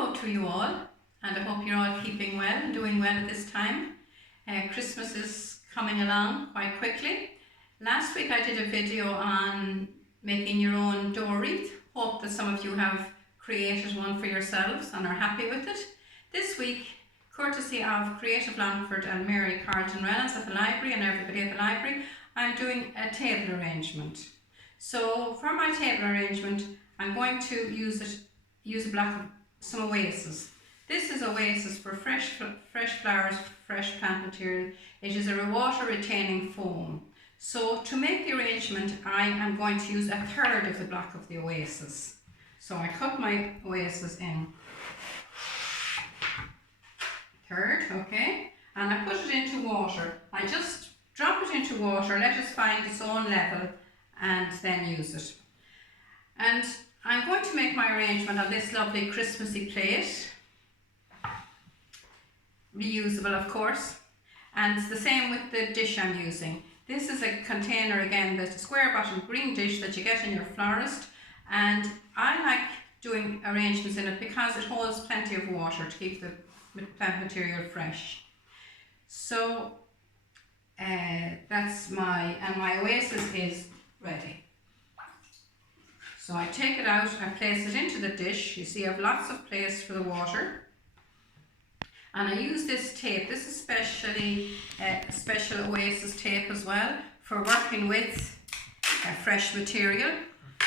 Hello to you all, and I hope you're all keeping well and doing well at this time. Christmas is coming along quite quickly. Last week I did a video on making your own door wreath. Hope that some of you have created one for yourselves and are happy with it. This week, courtesy of Creative Longford and Mary Carlton Reynolds at the library and everybody at the library, I'm doing a table arrangement. So for my table arrangement, I'm going to use a block of some oasis. This is oasis for fresh flowers, fresh plant material. It is a water retaining foam. So to make the arrangement, I am going to use a third of the block of the oasis. So I cut my oasis in third, okay, and I put it into water. I just drop it into water, let it find its own level, and then use it. And I'm going to make my arrangement on this lovely Christmassy plate, reusable of course, and it's the same with the dish I'm using. This is a container again, that's a square bottom green dish that you get in your florist, and I like doing arrangements in it because it holds plenty of water to keep the plant material fresh. So that's my oasis is ready. So I take it out, I place it into the dish. You see I have lots of place for the water. And I use this tape. This is special oasis tape as well for working with fresh material.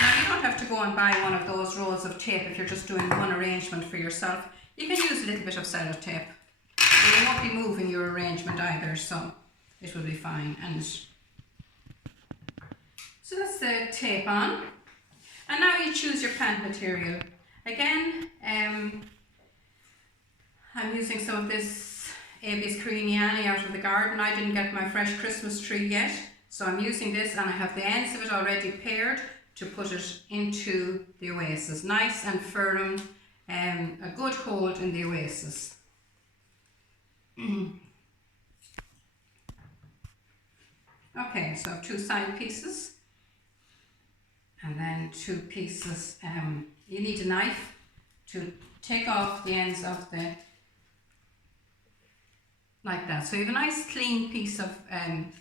Now you don't have to go and buy one of those rolls of tape if you're just doing one arrangement for yourself. You can use a little bit of sellotape. You won't be moving your arrangement either, so it will be fine. And so that's the tape on. And now you choose your plant material. Again, I'm using some of this Abies Cariniani out of the garden. I didn't get my fresh Christmas tree yet, so I'm using this, and I have the ends of it already pared to put it into the oasis. Nice and firm, a good hold in the oasis. Okay, so I have two side pieces. And then two pieces, you need a knife to take off the ends of like that. So you have a nice clean piece of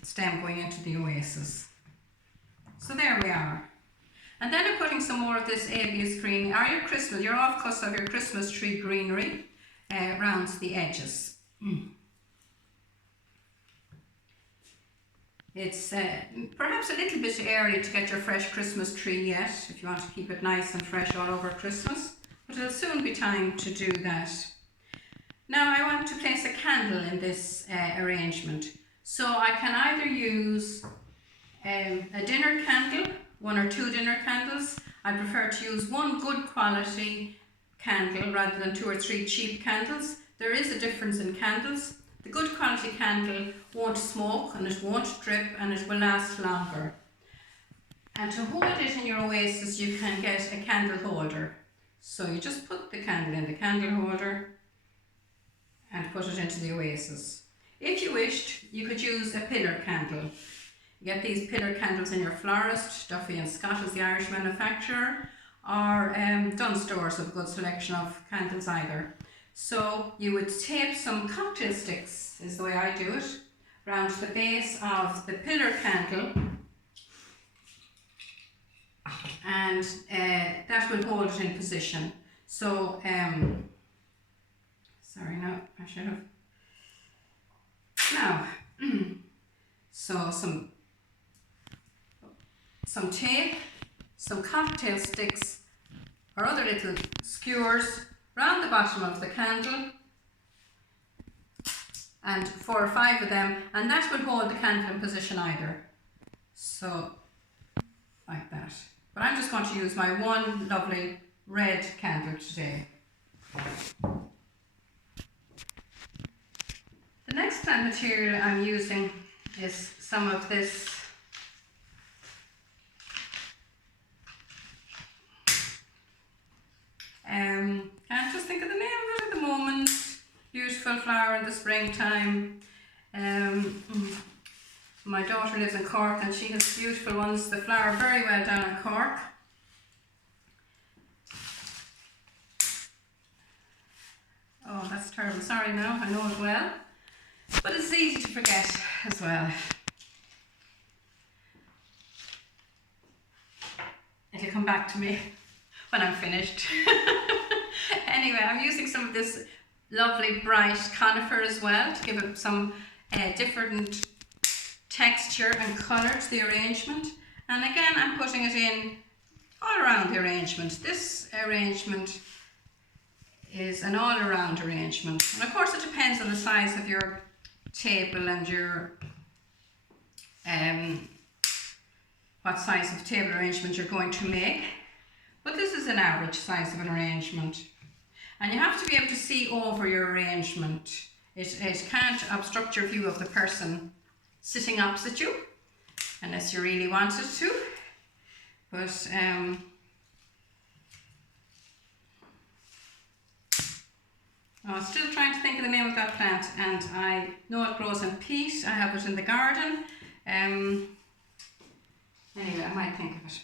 stem going into the oasis. So there we are. And then I'm putting some more of this Abies green, or your offcuts of your Christmas tree greenery around the edges. It's perhaps a little bit early to get your fresh Christmas tree yet, if you want to keep it nice and fresh all over Christmas, but it'll soon be time to do that. Now I want to place a candle in this arrangement, so I can either use a dinner candle, one or two dinner candles. I prefer to use one good quality candle rather than two or three cheap candles. There is a difference in candles. The good quality candle won't smoke and it won't drip and it will last longer. And to hold it in your oasis, you can get a candle holder. So you just put the candle in the candle holder and put it into the oasis. If you wished, you could use a pillar candle. You get these pillar candles in your florist. Duffy and Scott is the Irish manufacturer, or Dunn Stores have a good selection of candles either. So you would tape some cocktail sticks, is the way I do it, around the base of the pillar candle, and that will hold it in position. So, sorry, no, I should have. Now, so some tape, some cocktail sticks, or other little skewers round the bottom of the candle, and 4 or 5 of them, and that will hold the candle in position either. So, like that. But I'm just going to use my one lovely red candle today. The next plant material I'm using is some of this can't just think of the name of it at the moment. Beautiful flower in the springtime. My daughter lives in Cork and she has beautiful ones. They flower very well down in Cork. terrible. Sorry now, I know it well. But it's easy to forget as well. It'll come back to me when I'm finished. Anyway, I'm using some of this lovely bright conifer as well to give it some different texture and colour to the arrangement. And again, I'm putting it in all around the arrangement. This arrangement is an all-around arrangement. And of course it depends on the size of your table and your what size of table arrangement you're going to make. But this is an average size of an arrangement. And you have to be able to see over your arrangement. It can't obstruct your view of the person sitting opposite you, unless you really want it to. But I'm still trying to think of the name of that plant, and I know it grows in peat. I have it in the garden. Anyway, I might think of it.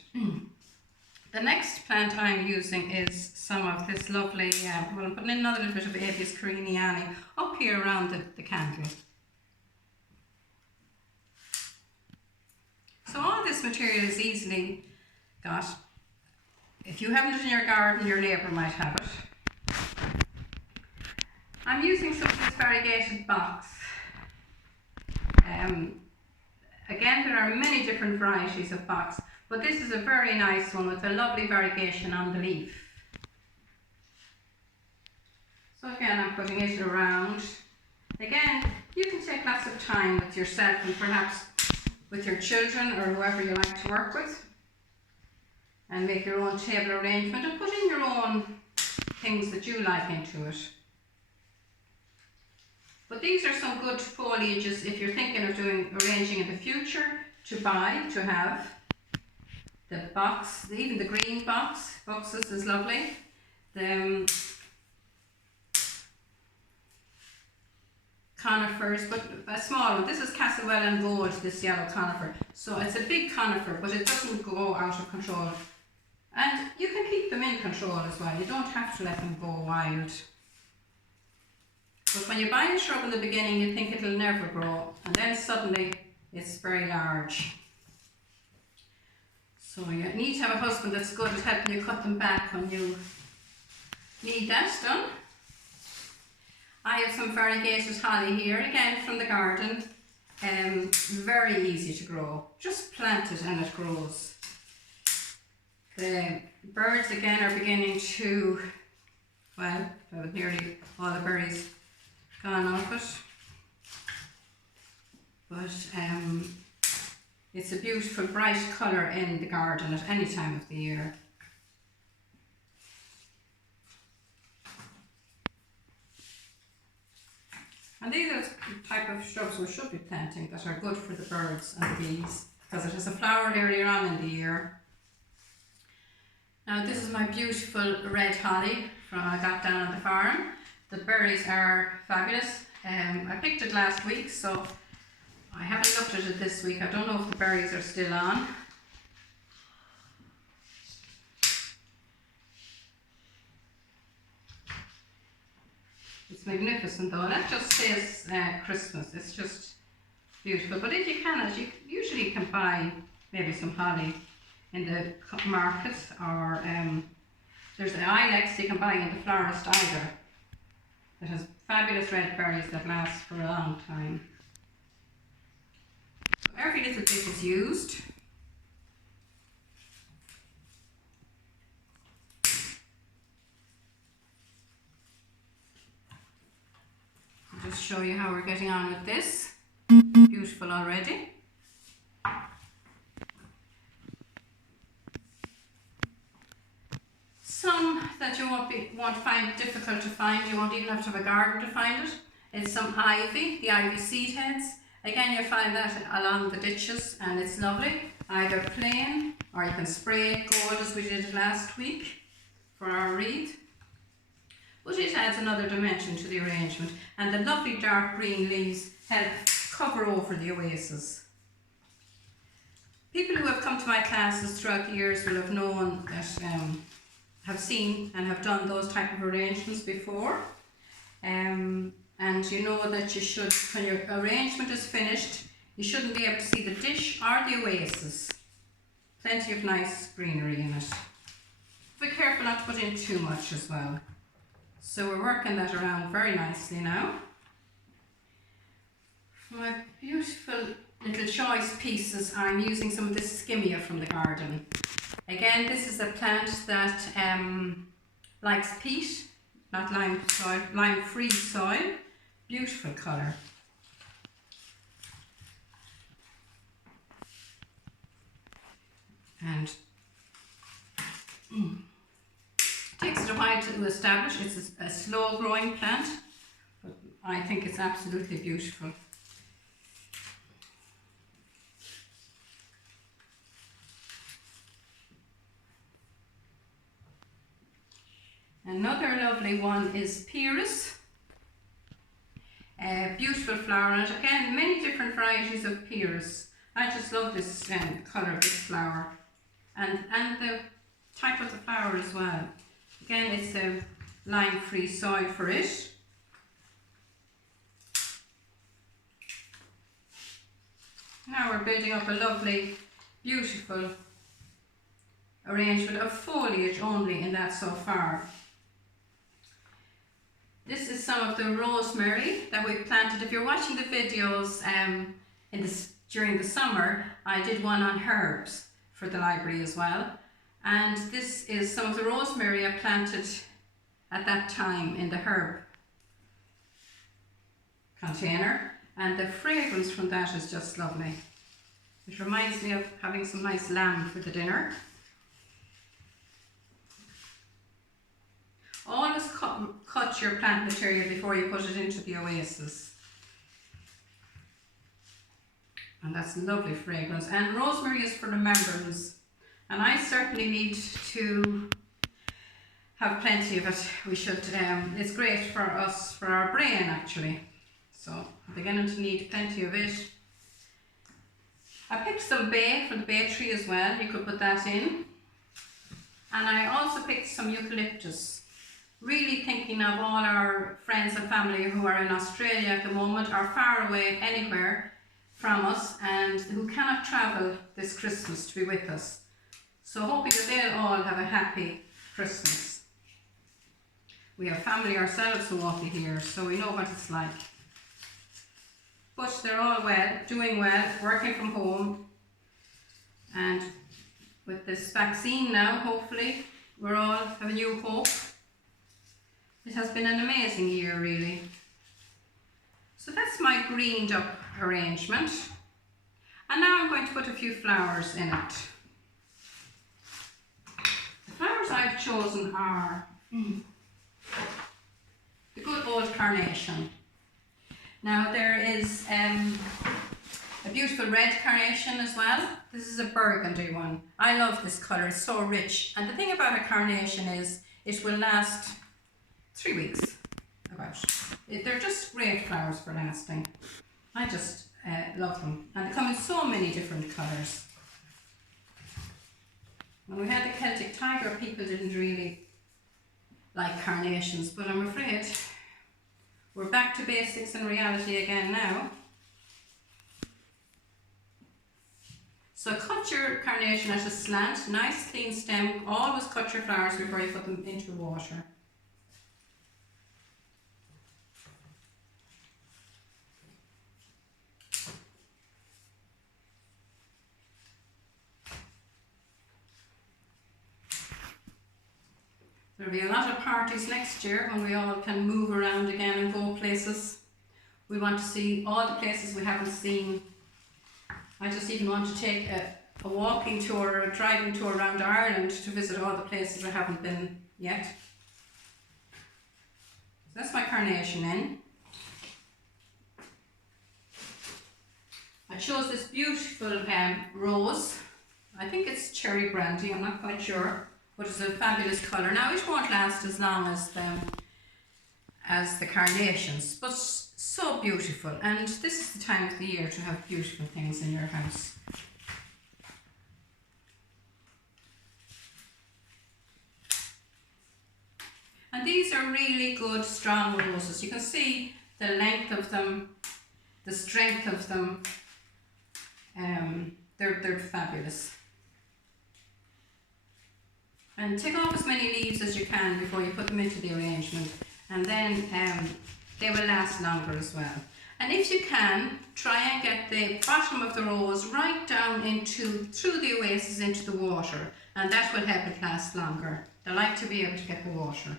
The next plant I'm using is some of this lovely, well, I'm putting in another little bit of Abies cariniani up here around the candle. So all this material is easily got. If you haven't it in your garden, your neighbour might have it. I'm using some of this variegated box. Again, there are many different varieties of box, but this is a very nice one with a lovely variegation on the leaf. So again, I'm putting it around. Again, you can take lots of time with yourself and perhaps with your children or whoever you like to work with, and make your own table arrangement and put in your own things that you like into it. But these are some good foliages if you're thinking of arranging in the future, to buy, to have. The box, even the green boxes is lovely. The conifers, but a small one. This is Castlewellan Gold, this yellow conifer. So it's a big conifer, but it doesn't go out of control. And you can keep them in control as well. You don't have to let them go wild. But when you buy a shrub in the beginning, you think it'll never grow, and then suddenly it's very large. So you need to have a husband that's good at helping you cut them back when you need that done. I have some variegated holly here, again from the garden. Very easy to grow. Just plant it and it grows. The birds again are beginning to, well, nearly all the berries gone off it, but it's a beautiful bright colour in the garden at any time of the year. And these are the type of shrubs we should be planting that are good for the birds and the bees, because it has a flower earlier on in the year. Now this is my beautiful red holly I got down on the farm. The berries are fabulous. I picked it last week, so I haven't looked at it this week. I don't know if the berries are still on. It's magnificent though, and that just says Christmas. It's just beautiful. But if you cannot, you usually can buy maybe some holly in the market, or there's an ilex you can buy in the florist either. It has fabulous red berries that last for a long time. So every little bit is used. I'll just show you how we're getting on with this. Beautiful already. Some that you won't find difficult to find, you won't even have to have a garden to find it. It's some ivy, the ivy seed heads. Again, you'll find that along the ditches, and it's lovely. Either plain, or you can spray it gold as we did last week for our wreath. But it adds another dimension to the arrangement, and the lovely dark green leaves help cover over the oasis. People who have come to my classes throughout the years will have known that have seen and have done those type of arrangements before. And you know that you should, when your arrangement is finished, you shouldn't be able to see the dish or the oasis. Plenty of nice greenery in it. Be careful not to put in too much as well. So we're working that around very nicely now. For my beautiful little choice pieces, I'm using some of this skimmia from the garden. Again, this is a plant that likes peat, not lime soil, lime-free soil. Beautiful colour. And takes it a while to establish. It's a slow growing plant, but I think it's absolutely beautiful. Another lovely one is pears. Beautiful flower, and again many different varieties of pears. I just love this colour of this flower, and the type of the flower as well. Again, it's a lime-free soil for it. Now we're building up a lovely, beautiful arrangement of foliage only in that so far. This is some of the rosemary that we planted. If you're watching the videos during the summer, I did one on herbs for the library as well. And this is some of the rosemary I planted at that time in the herb container. And the fragrance from that is just lovely. It reminds me of having some nice lamb for the dinner. Always cut your plant material before you put it into the oasis. And that's lovely fragrance. And rosemary is for remembrance. And I certainly need to have plenty of it. We should, it's great for us, for our brain actually. So I'm beginning to need plenty of it. I picked some bay from the bay tree as well. You could put that in. And I also picked some eucalyptus. Really thinking of all our friends and family who are in Australia at the moment, or far away anywhere from us, and who cannot travel this Christmas to be with us. So hoping that they'll all have a happy Christmas. We have family ourselves who won't be here, so we know what it's like. But they're all well, doing well, working from home. And with this vaccine now, hopefully, we're all have a new hope. It has been an amazing year, really. So that's my greened up arrangement. And now I'm going to put a few flowers in it. The flowers I've chosen are the good old carnation. Now there is a beautiful red carnation as well. This is a burgundy one. I love this colour, it's so rich. And the thing about a carnation is it will last 3 weeks, about. They're just great flowers for lasting. I just love them. And they come in so many different colours. When we had the Celtic Tiger, people didn't really like carnations, but I'm afraid we're back to basics and reality again now. So cut your carnation at a slant, nice clean stem. Always cut your flowers before you put them into water. There'll be a lot of parties next year when we all can move around again and go places. We want to see all the places we haven't seen. I just even want to take a walking tour or a driving tour around Ireland to visit all the places I haven't been yet. So that's my carnation in. I chose this beautiful rose. I think it's cherry brandy, I'm not quite sure. But it's a fabulous colour. Now it won't last as long as the carnations, but so beautiful. And this is the time of the year to have beautiful things in your house. And these are really good, strong roses. You can see the length of them, the strength of them. They're fabulous. And take off as many leaves as you can before you put them into the arrangement, and then they will last longer as well. And if you can, try and get the bottom of the rose right down through the oasis into the water, and that will help it last longer. They like to be able to get the water.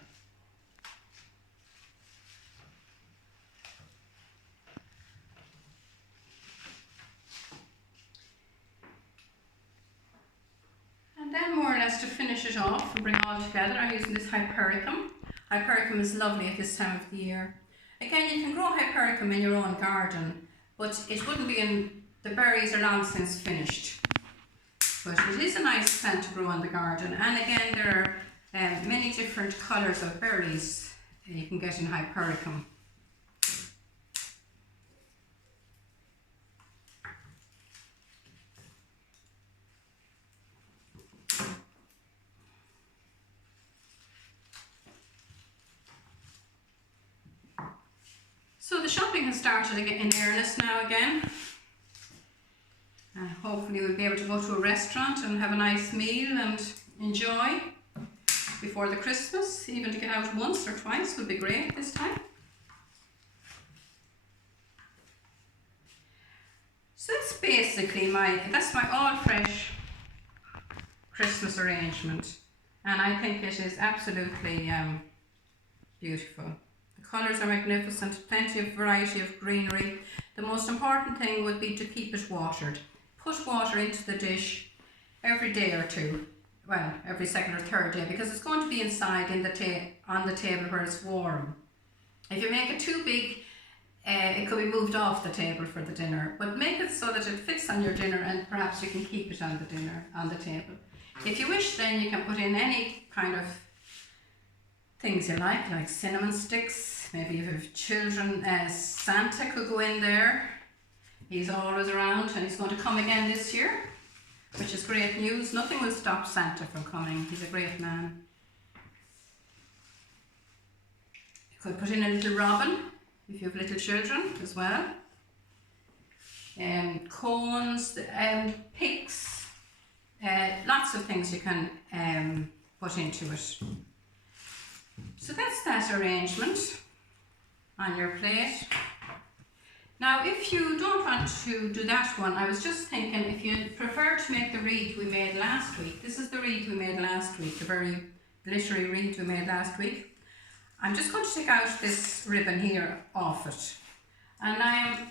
And then more or less to finish it off and bring it all together, I'm using this hypericum. Hypericum is lovely at this time of the year. Again, you can grow hypericum in your own garden, but it wouldn't be the berries are long since finished. But it is a nice plant to grow in the garden. And again, there are many different colours of berries you can get in hypericum. So the shopping has started in earnest now again. Hopefully we'll be able to go to a restaurant and have a nice meal and enjoy before the Christmas. Even to get out once or twice would be great this time. So that's basically that's my all fresh Christmas arrangement, and I think it is absolutely beautiful. The colours are magnificent, plenty of variety of greenery. The most important thing would be to keep it watered. Put water into the dish every day or two, well, every second or third day, because it's going to be inside on the table where it's warm. If you make it too big, it could be moved off the table for the dinner, but make it so that it fits on your dinner, and perhaps you can keep it on the table. If you wish, then you can put in any kind of things you like cinnamon sticks. Maybe if you have children, Santa could go in there. He's always around, and he's going to come again this year, which is great news. Nothing will stop Santa from coming. He's a great man. You could put in a little robin if you have little children as well. Cones, picks, lots of things you can put into it. So that's that arrangement on your plate. Now, if you don't want to do that one, I was just thinking, if you prefer to make the wreath we made last week, this is the wreath we made last week, the very glittery wreath we made last week. I'm just going to take out this ribbon here off it, and I'm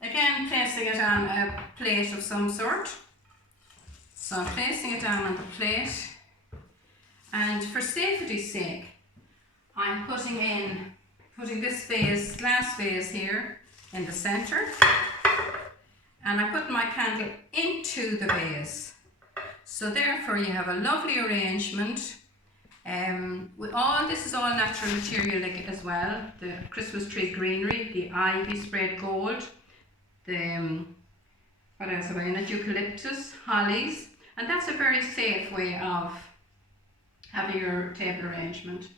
again placing it on a plate of some sort. So I'm placing it down on the plate, and for safety's sake, I'm putting this glass vase here in the centre, and I'm putting my candle into the vase. So therefore you have a lovely arrangement. This is all natural material as well. The Christmas tree greenery, the ivy sprayed gold, what else have I in it? Eucalyptus, hollies, and that's a very safe way of having your table arrangement.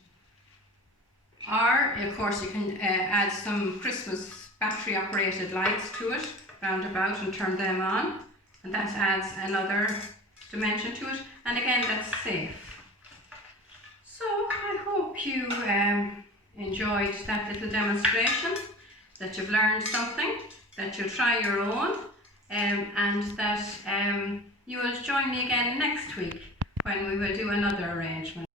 Or, of course, you can add some Christmas battery operated lights to it, round about, and turn them on, and that adds another dimension to it, and again, that's safe. So I hope you enjoyed that little demonstration, that you've learned something, that you'll try your own, and that you will join me again next week when we will do another arrangement.